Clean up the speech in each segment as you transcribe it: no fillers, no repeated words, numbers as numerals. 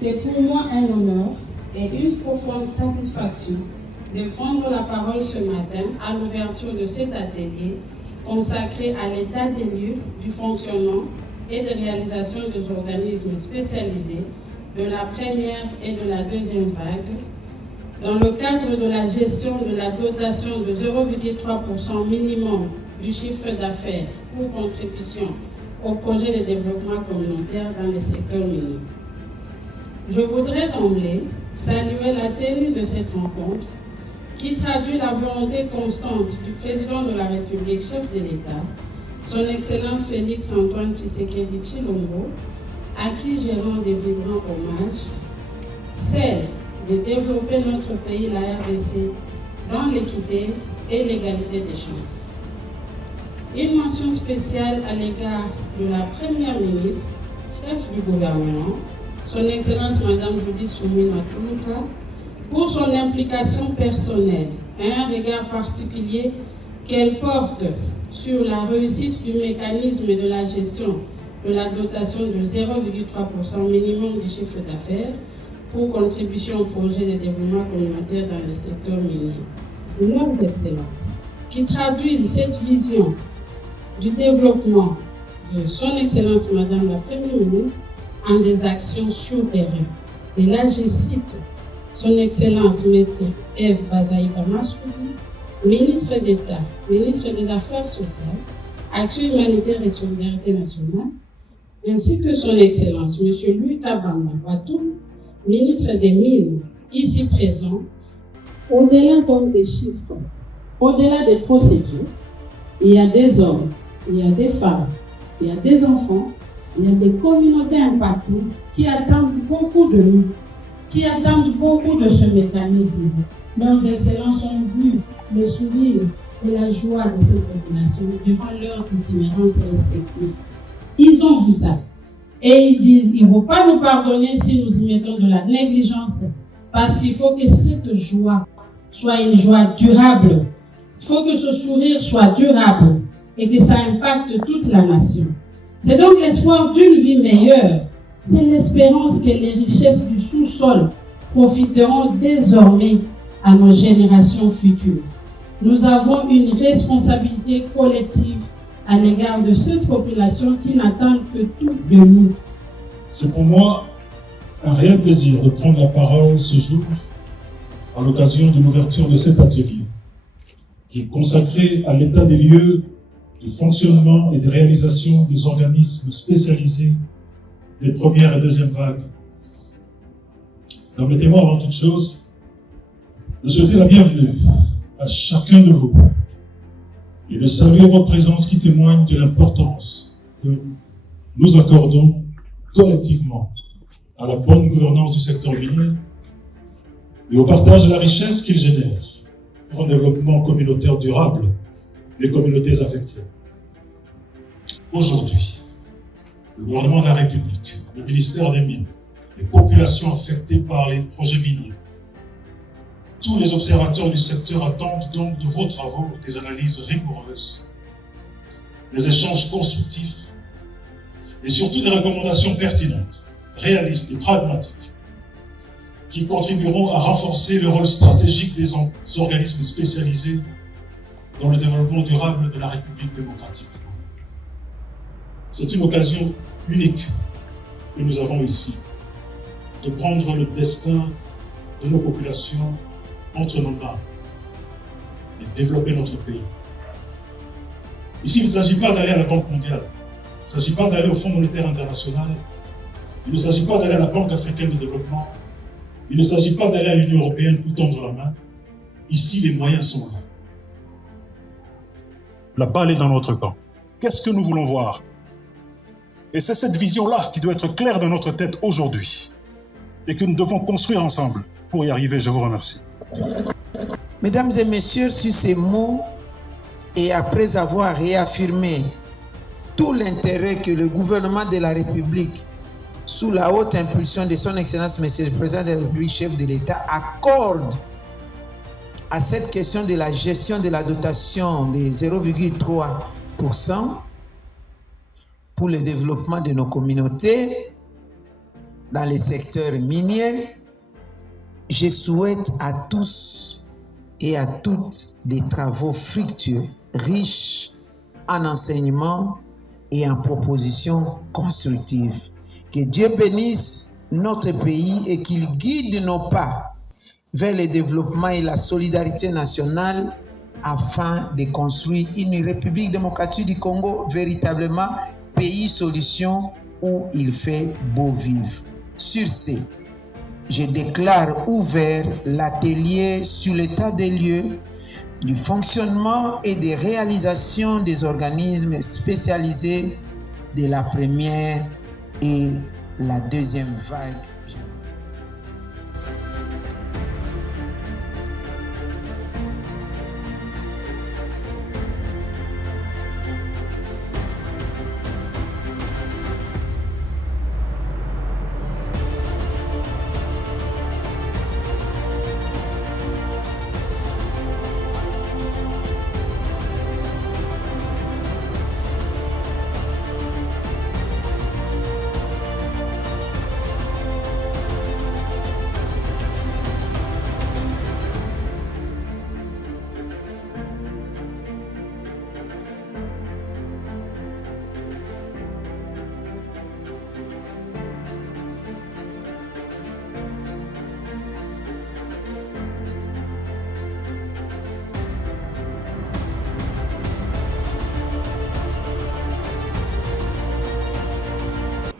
C'est pour moi un honneur et une profonde satisfaction de prendre la parole ce matin à l'ouverture de cet atelier consacré à l'état des lieux du fonctionnement et de réalisation des organismes spécialisés de la première et de la deuxième vague dans le cadre de la gestion de la dotation de 0,3% minimum du chiffre d'affaires pour contribution au projet de développement communautaire dans le secteur minier. Je voudrais d'emblée saluer la tenue de cette rencontre qui traduit la volonté constante du président de la République, chef de l'État, son Excellence Félix Antoine Tshisekedi Tshilombo, à qui je rends des vibrants hommages, celle de développer notre pays, la RDC, dans l'équité et l'égalité des chances. Une mention spéciale à l'égard de la Première ministre, chef du gouvernement, son Excellence Madame Judith Suminwa Tuluka, pour son implication personnelle et un regard particulier qu'elle porte sur la réussite du mécanisme de la gestion de la dotation de 0,3% minimum du chiffre d'affaires pour contribution au projet de développement communautaire dans le secteur minier. Leurs Excellences, qui traduisent cette vision du développement de son Excellence Madame la Première ministre en des actions sur terrain. Et là, je cite son Excellence Maître Eve Bazaïba Massoudi, ministre d'État, ministre des Affaires sociales, Action humanitaire et solidarité nationale, ainsi que son Excellence M. Louis Kabamba Batoum, ministre des Mines, ici présent. Au-delà donc des chiffres, au-delà des procédures, il y a des hommes, il y a des femmes, il y a des enfants, il y a des communautés impactées qui attendent beaucoup de nous, qui attendent beaucoup de ce mécanisme. Leurs Excellences ont vu le sourire et la joie de cette population durant leur itinérance respective. Ils ont vu ça. Et ils disent, il ne faut pas nous pardonner si nous y mettons de la négligence, parce qu'il faut que cette joie soit une joie durable. Il faut que ce sourire soit durable et que ça impacte toute la nation. C'est donc l'espoir d'une vie meilleure. C'est l'espérance que les richesses du sous-sol profiteront désormais à nos générations futures. Nous avons une responsabilité collective à l'égard de cette population qui n'attend que tout de nous. C'est pour moi un réel plaisir de prendre la parole ce jour à l'occasion de l'ouverture de cet atelier qui est consacré à l'état des lieux du fonctionnement et des réalisations des organismes spécialisés des premières et deuxièmes vagues. Permettez-moi avant toute chose de souhaiter la bienvenue à chacun de vous et de saluer votre présence qui témoigne de l'importance que nous accordons collectivement à la bonne gouvernance du secteur minier et au partage de la richesse qu'il génère pour un développement communautaire durable des communautés affectées. Aujourd'hui, le gouvernement de la République, le ministère des Mines, les populations affectées par les projets miniers, tous les observateurs du secteur attendent donc de vos travaux des analyses rigoureuses, des échanges constructifs et surtout des recommandations pertinentes, réalistes et pragmatiques qui contribueront à renforcer le rôle stratégique des organismes spécialisés dans le développement durable de la République démocratique. C'est une occasion unique que nous avons ici de prendre le destin de nos populations entre nos mains et développer notre pays. Ici, il ne s'agit pas d'aller à la Banque mondiale, il ne s'agit pas d'aller au Fonds monétaire international, il ne s'agit pas d'aller à la Banque africaine de développement, il ne s'agit pas d'aller à l'Union européenne pour tendre la main. Ici, les moyens sont là. La balle est dans notre camp. Qu'est-ce que nous voulons voir? Et c'est cette vision-là qui doit être claire dans notre tête aujourd'hui et que nous devons construire ensemble pour y arriver. Je vous remercie. Mesdames et messieurs, sur ces mots et après avoir réaffirmé tout l'intérêt que le gouvernement de la République, sous la haute impulsion de son Excellence, Monsieur le Président de la République, chef de l'État, accorde à cette question de la gestion de la dotation de 0,3% pour le développement de nos communautés, dans les secteurs miniers. Je souhaite à tous et à toutes des travaux fructueux, riches en enseignements et en propositions constructives. Que Dieu bénisse notre pays et qu'il guide nos pas vers le développement et la solidarité nationale afin de construire une République démocratique du Congo véritablement pays solution où il fait beau vivre. Sur ce, je déclare ouvert l'atelier sur l'état des lieux du fonctionnement et des réalisations des organismes spécialisés de la première et la deuxième vague.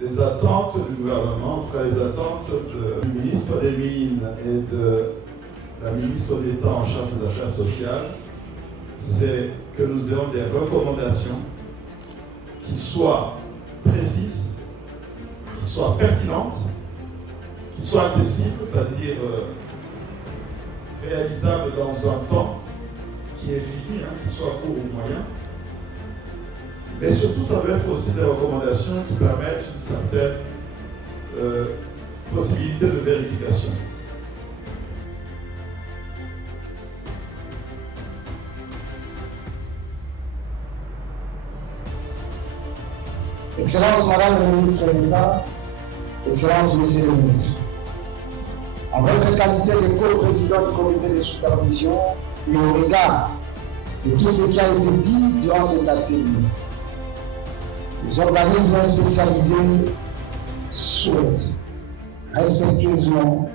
Les attentes du gouvernement, en tout cas les attentes du ministre des Mines et de la ministre d'État en charge des Affaires sociales, c'est que nous ayons des recommandations qui soient précises, qui soient pertinentes, qui soient accessibles, c'est-à-dire réalisables dans un temps qui est fini, qui soit court ou moyen. Mais surtout, ça doit être aussi des recommandations qui permettent une certaine possibilité de vérification. Excellence Madame la Ministre d'État, Excellence Monsieur le Ministre, en votre qualité de co-président du comité de supervision et au regard de tout ce qui a été dit durant cet atelier, les organismes spécialisés souhaitent respectueusement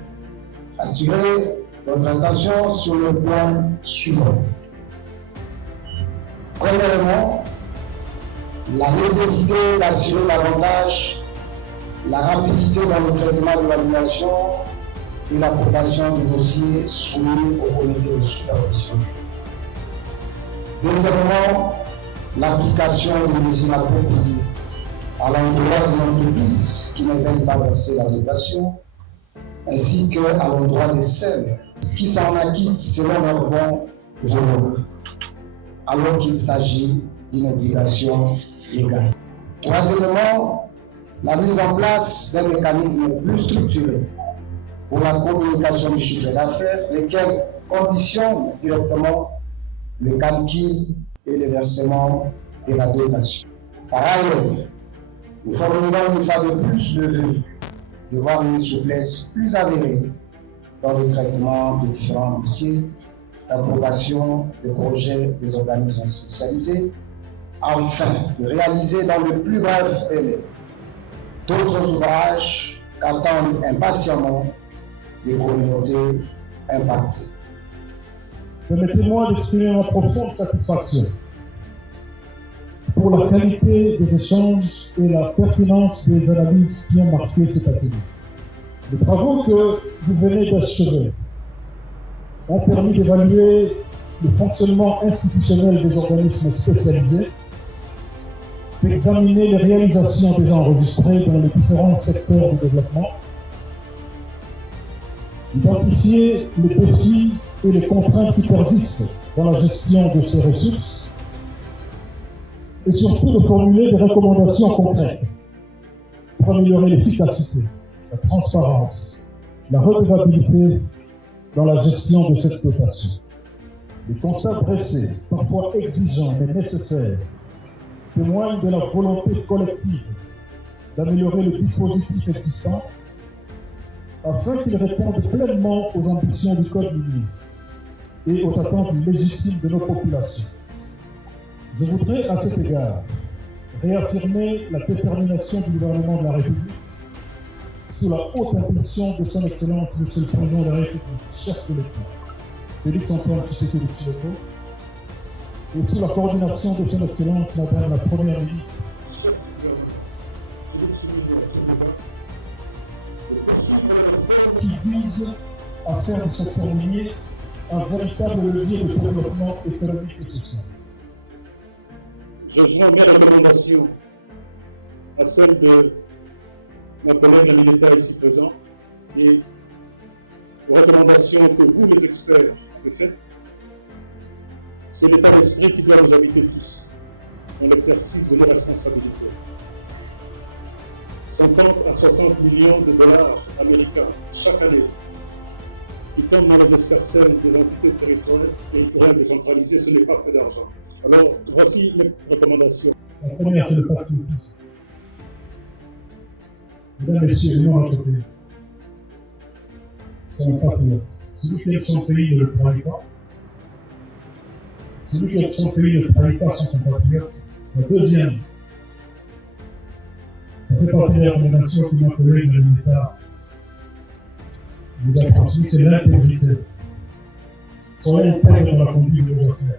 attirer votre attention sur le point suivant. Premièrement, la nécessité d'assurer davantage la rapidité dans le traitement de l'annulation et l'approbation des dossiers soumis au comité de supervision. Deuxièmement, l'application des mesures appropriées à l'endroit des entreprises qui ne veulent pas verser la dotation, ainsi qu'à l'endroit des seuls qui s'en acquittent selon leur bon vouloir, alors qu'il s'agit d'une obligation légale. Troisièmement, la mise en place d'un mécanisme plus structuré pour la communication du chiffre d'affaires, lesquels conditionnent directement le calcul et le versement de la dotation. Par ailleurs, nous formulons une fois de plus le vœu de voir une souplesse plus avérée dans le traitement des différents dossiers d'approbation des projets des organismes spécialisés, afin de réaliser dans le plus bref délai d'autres ouvrages qu'attendent impatiemment les communautés impactées. Permettez-moi d'exprimer ma profonde satisfaction pour la qualité des échanges et la pertinence des analyses qui ont marqué cet atelier. Les travaux que vous venez d'achever ont permis d'évaluer le fonctionnement institutionnel des organismes spécialisés, d'examiner les réalisations déjà enregistrées dans les différents secteurs du développement, d'identifier les défis et les contraintes qui persistent dans la gestion de ces ressources, et surtout de formuler des recommandations concrètes pour améliorer l'efficacité, la transparence, la redevabilité dans la gestion de cette dotation. Les constats dressés, parfois exigeants mais nécessaires, témoignent de la volonté collective d'améliorer le dispositif existant afin qu'ils répondent pleinement aux ambitions du Code minier et aux attentes légitimes de nos populations. Je voudrais à cet égard réaffirmer la détermination du gouvernement de la République sous la haute impulsion de son Excellence, Monsieur le Président de la République, chef de l'État, Félix Antoine Tshisekedi Tshilombo, et sous la coordination de son Excellence, Madame la Première ministre, qui vise à faire du secteur minier un véritable levier de développement économique et social. Je joins bien la recommandation à celle de ma collègue la militaire ici présent et aux recommandations que vous, les experts, avez faites. C'est l'état d'esprit qui doit nous habiter tous dans l'exercice de nos responsabilités. 50 à 60 millions de dollars américains chaque année qui tombent dans les escarcelles des entités territoriales décentralisées, ce n'est pas peu d'argent. Alors, voici mes petites recommandations. La première, c'est le patriotisme. Mesdames, Messieurs, nous, notre pays, c'est un patriote. Celui qui aime son pays ne le trahit pas. Celui qui aime son pays ne le trahit pas sans son patriote. La deuxième, ça fait partie des recommandations que ma collègue de l'État nous a transmis, c'est l'intégrité. Soyez intègre dans la conduite de vos affaires.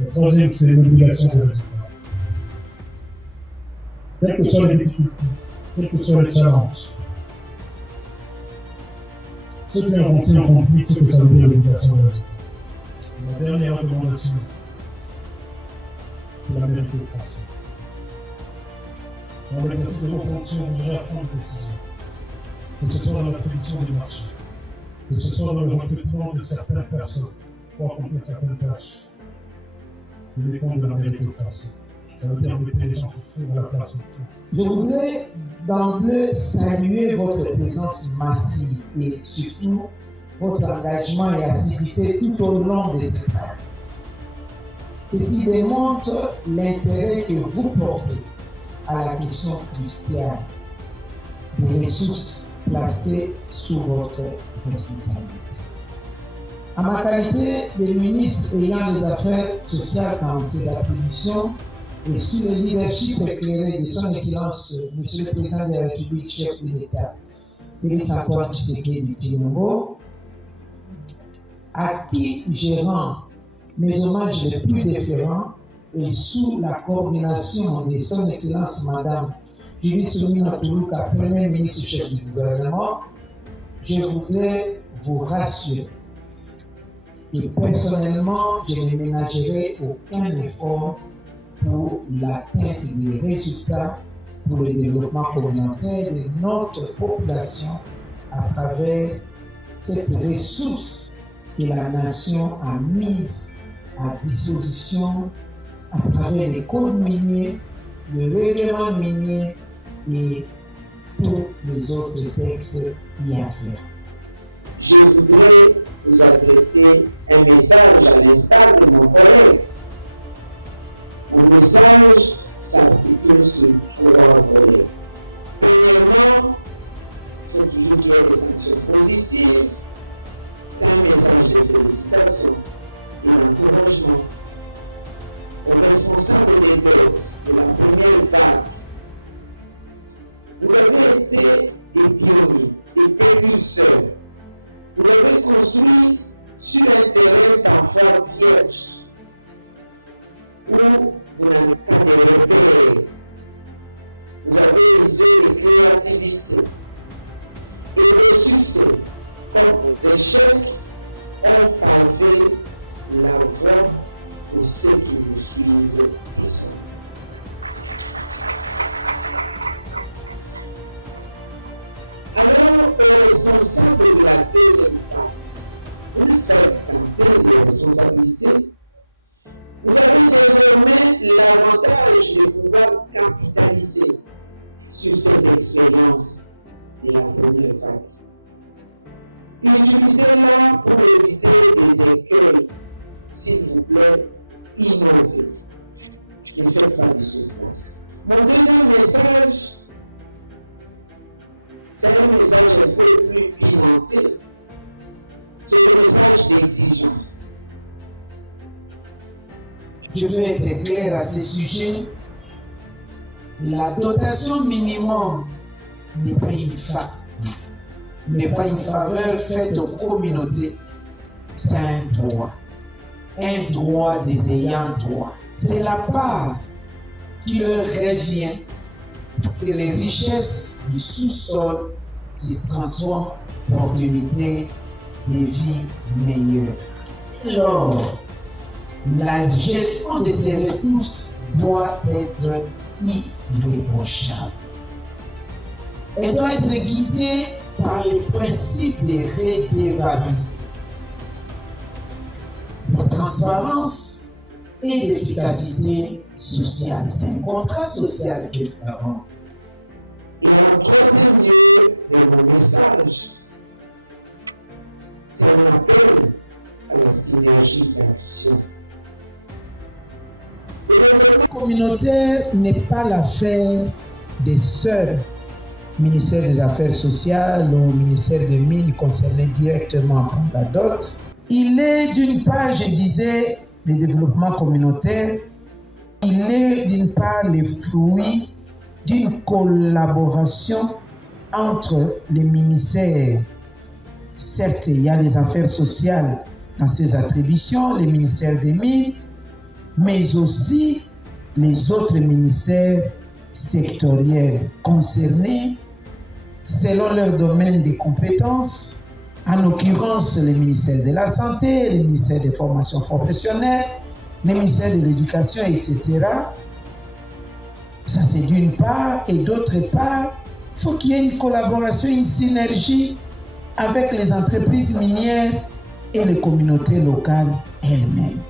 La troisième, c'est l'obligation de résultats. Quelles que soient les difficultés, quels que soient les challenges, ceux qui ont avancé en conflit, c'est que ça veut dire l'obligation de résultats. La dernière recommandation, c'est la méritocratie. Dans l'exercice de vos fonctions, vous devrez prendre des décisions. Que ce soit dans l'attribution des marchés, que ce soit dans le recrutement de certaines personnes pour accomplir certaines tâches. Le compte de la méritocratie. Ça veut dire mettre les gens qui font à la place qu'il faut. Je voudrais d'emblée saluer votre présence massive et surtout votre engagement et activité tout au long de cette année. Ceci démontre l'intérêt que vous portez à la question cruciale des ressources placées sous votre responsabilité. En ma qualité de ministre ayant les affaires sociales dans ses attributions et sous le leadership éclairé de son Excellence, Monsieur le Président de la République, chef de l'État, Félix Antoine Tshisekedi Tshilombo, à qui je rends mes hommages les plus déférents et sous la coordination de son Excellence Madame Judith Suminwa Tuluka, Premier ministre chef du gouvernement, je voudrais vous rassurer que personnellement, je ne ménagerai aucun effort pour l'atteinte des résultats pour le développement communautaire de notre population à travers cette ressource que la nation a mise à disposition à travers les codes miniers, le règlement minier et tous les autres textes y afférents. Je voudrais vous adresser un message à l'instar de mon collègue. Mon message s'articule sur trois volets. Premièrement, c'est toujours qu'il y a des actions positives. C'est un message de félicitation et d'encouragement. Aux responsables des textes de la première étape, vous avez été des pionniers, des précurseurs. Vous avez construit sur un terrain parfois vierge, où vous n'avez pas de bataille. Vous avez saisi de créativité. Et ces succès, par vos échecs, ont pavé la voie pour ceux qui vous suivent désormais. Responsable de la deuxième femme, une personne de responsabilité, vous avez désormais l'avantage de pouvoir capitaliser sur cette expérience de la première vague. Utilisez-la pour éviter les écueils, s'il vous plaît, innovez. Ne faites pas de souffrance. Mon deuxième message, c'est un message un peu plus pimenté. C'est un message d'exigence. Je vais être clair à ce sujet. La dotation minimum n'est pas une faveur faite aux communautés. C'est un droit des ayants droit. C'est la part qui leur revient pour que les richesses du sous-sol se transforment en opportunités de vie meilleures. Alors, la gestion de ces ressources doit être irréprochable. Elle doit être guidée par les principes de redevabilité, de transparence et d'efficacité sociale. C'est un contrat social que nous avons. Et le troisième lycée dans mon message, c'est un appel à la synergie d'action. La communauté n'est pas l'affaire des seuls ministères des Affaires sociales ou ministère des Mines concernés directement par la dot. Il est d'une part, je disais, le développement communautaire. Il est d'une part le fruit d'une collaboration entre les ministères. Certes, il y a les affaires sociales dans ses attributions, les ministères des Mines, mais aussi les autres ministères sectoriels concernés selon leur domaine de compétences, en l'occurrence le ministère de la Santé, le ministère des formations professionnelles, le ministère de l'Éducation, etc. Ça c'est d'une part, et d'autre part, il faut qu'il y ait une collaboration, une synergie avec les entreprises minières et les communautés locales elles-mêmes.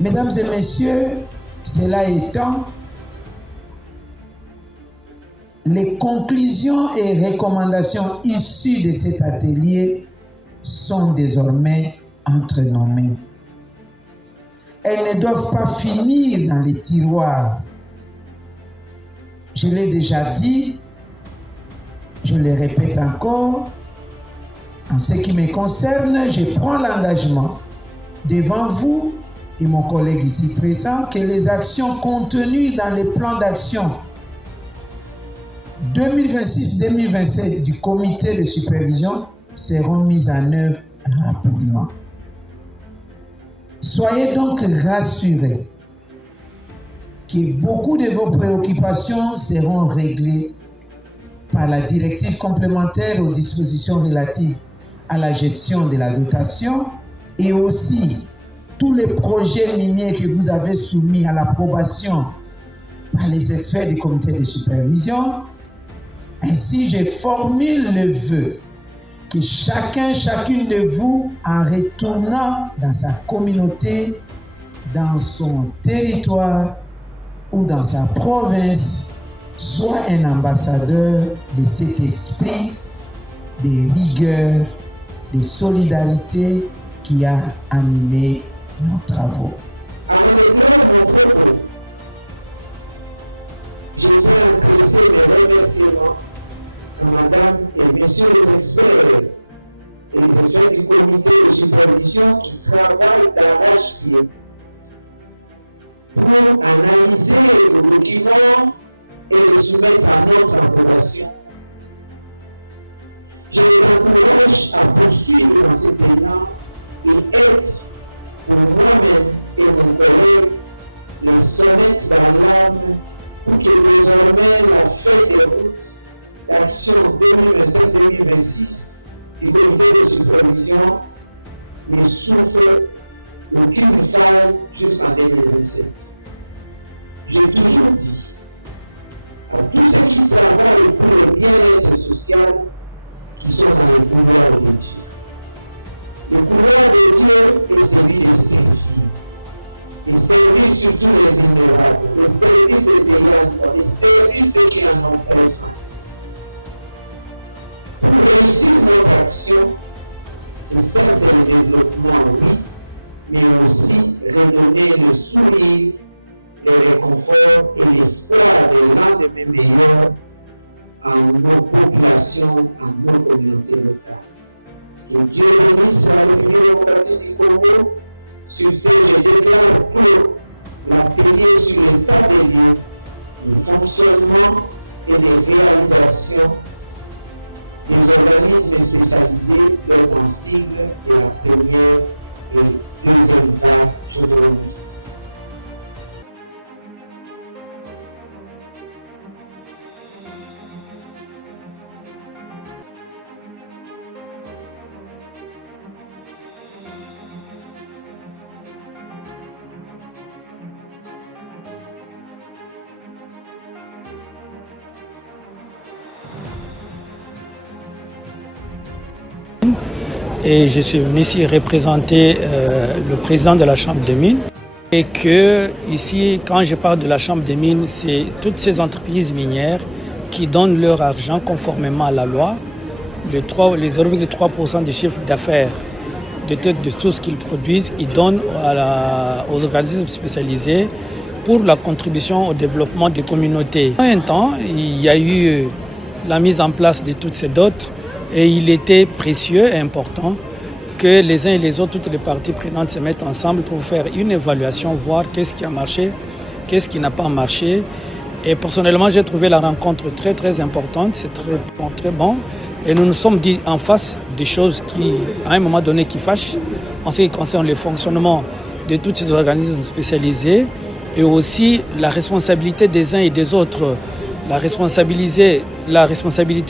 Mesdames et messieurs, cela étant, les conclusions et recommandations issues de cet atelier sont désormais entre nos mains. Elles ne doivent pas finir dans les tiroirs. Je l'ai déjà dit, je le répète encore, en ce qui me concerne, je prends l'engagement devant vous et mon collègue ici présent que les actions contenues dans les plans d'action 2026-2027 du comité de supervision seront mises en œuvre rapidement. Soyez donc rassurés que beaucoup de vos préoccupations seront réglées par la directive complémentaire aux dispositions relatives à la gestion de la dotation et aussi tous les projets miniers que vous avez soumis à l'approbation par les experts du comité de supervision. Ainsi, je formule le vœu que chacune de vous, en retournant dans sa communauté, dans son territoire ou dans sa province, soit un ambassadeur de cet esprit de rigueur, de solidarité qui a animé nos travaux. Madame et messieurs les experts et les experts du comité de supervision qui travaillent d'arrache-pied pour analyser le document et le soumettre à notre approbation. Je vous encourage à poursuivre dans cet élan et être dans l'ordre et l'engagement, la sonnette dans l'ordre pour que nous ayons la feuille de route l'action 2025-2026 du comité de supervision ne souffre aucune faille jusqu'en 2027. J'ai toujours dit, pour tous ceux qui travaillent pour le bien-être social, qui sont dans le pouvoir de Dieu. Le pouvoir social est servi à servir. Il servit surtout à l'homme, il servit des élèves, il servit ceux qui en ont besoin. C'est ça le développement, oui, mais aussi redonner le sourire, le réconfort et l'espoir de rendre des meilleurs en bonne population, en bonne communauté locale. Que Dieu bénisse la République du Congo sur ces événements pour appuyer sur l'état de lieu, le fonctionnement et les réalisations des organismes spécialisés de la consigne de la première et deuxième étape. Je vous remercie. Et je suis venu ici représenter le président de la Chambre des mines. Et que ici, quand je parle de la Chambre des mines, c'est toutes ces entreprises minières qui donnent leur argent conformément à la loi, les 0,3% du chiffre d'affaires de tout ce qu'ils produisent, ils donnent aux organismes spécialisés pour la contribution au développement des communautés. En un temps, il y a eu la mise en place de toutes ces dots. Et il était précieux et important que les uns et les autres, toutes les parties prenantes se mettent ensemble pour faire une évaluation, voir qu'est-ce qui a marché, qu'est-ce qui n'a pas marché. Et personnellement, j'ai trouvé la rencontre très très importante, c'est très bon. Et nous nous sommes dit en face des choses qui, à un moment donné, qui fâchent en ce qui concerne le fonctionnement de tous ces organismes spécialisés et aussi la responsabilité des uns et des autres. La responsabilité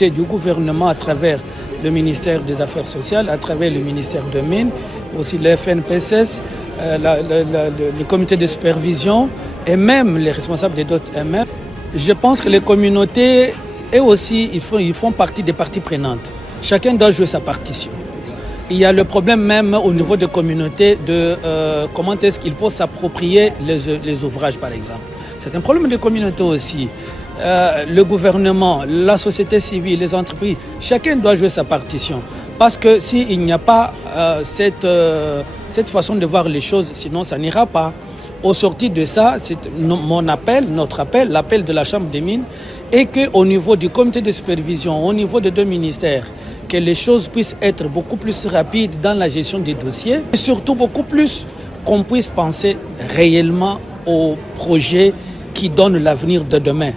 du gouvernement à travers le ministère des Affaires sociales, à travers le ministère de Mines, aussi le FNPSS, le comité de supervision et même les responsables des dots eux-mêmes. Je pense que les communautés, eux aussi, ils font partie des parties prenantes. Chacun doit jouer sa partition. Il y a le problème même au niveau des communautés de comment est-ce qu'il faut s'approprier les ouvrages, par exemple. C'est un problème de communauté aussi. Le gouvernement, la société civile, les entreprises, chacun doit jouer sa partition. Parce que s'il n'y a pas cette façon de voir les choses, sinon ça n'ira pas. Au sortir de ça, c'est notre appel, l'appel de la Chambre des mines, et qu'au niveau du comité de supervision, au niveau des deux ministères, que les choses puissent être beaucoup plus rapides dans la gestion des dossiers, et surtout beaucoup plus qu'on puisse penser réellement aux projets qui donnent l'avenir de demain.